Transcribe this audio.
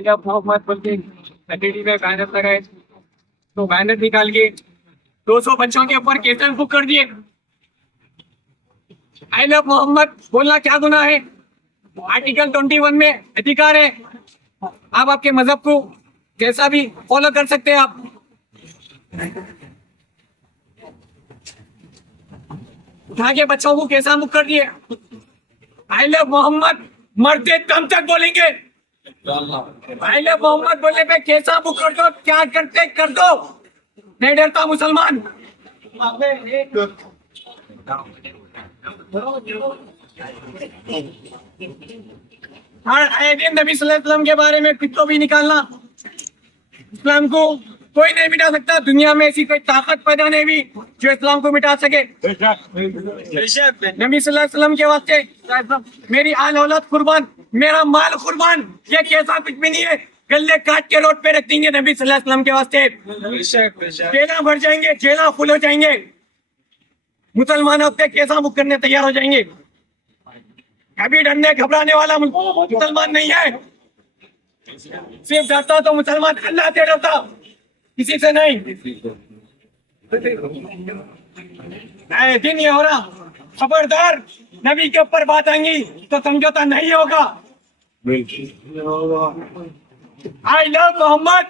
जब मोहम्मद बोल के एलईडी में बैनर लगाए तो बैनर निकाल के 200 बच्चों के ऊपर केसेस बुक कर दिए। आई लव मोहम्मद बोलना क्या गुनाह है? आर्टिकल 21 में अधिकार है, आप आपके मजहब को जैसा भी फॉलो कर सकते हैं। आप उठा के बच्चों को कैसा मुक्त कर दिए। आई लव मोहम्मद मरते दम तक बोलेंगे। आई लव मोहम्मद बोलने पे कैसा मुक्त कर दो, क्या करते कर दो, नहीं डरता मुसलमान। हर आए दिन नबी सल्लल्लाहु अलैहि वसल्लम के बारे में कुछ तो भी निकालना। इस्लाम को कोई नहीं मिटा सकता, दुनिया में ऐसी कोई ताकत पैदा नहीं हुई जो इस्लाम को मिटा सके। नबी सल्लल्लाहु अलैहि वसल्लम के वास्ते मेरी आल औलाद कुर्बान, मेरा माल कुर्बान, ये कैसा कुछ भी नहीं है। गले काट के रोड पे रख देंगे नबी सल्लल्लाहु अलैहि वसल्लम के वास्ते, जेला भर जाएंगे, जेला फुल हो जाएंगे, मुसलमानों पे कैसा मुक्त करने तैयार हो जाएंगे। कभी डरने घबराने वाला मुसलमान नहीं है। सिर्फ डरता तो मुसलमान अल्लाह से डरता, किसी से नहीं। दिन ये हो रहा, खबरदार नबी के ऊपर बात आएंगी तो समझौता नहीं होगा। I love Mohammad.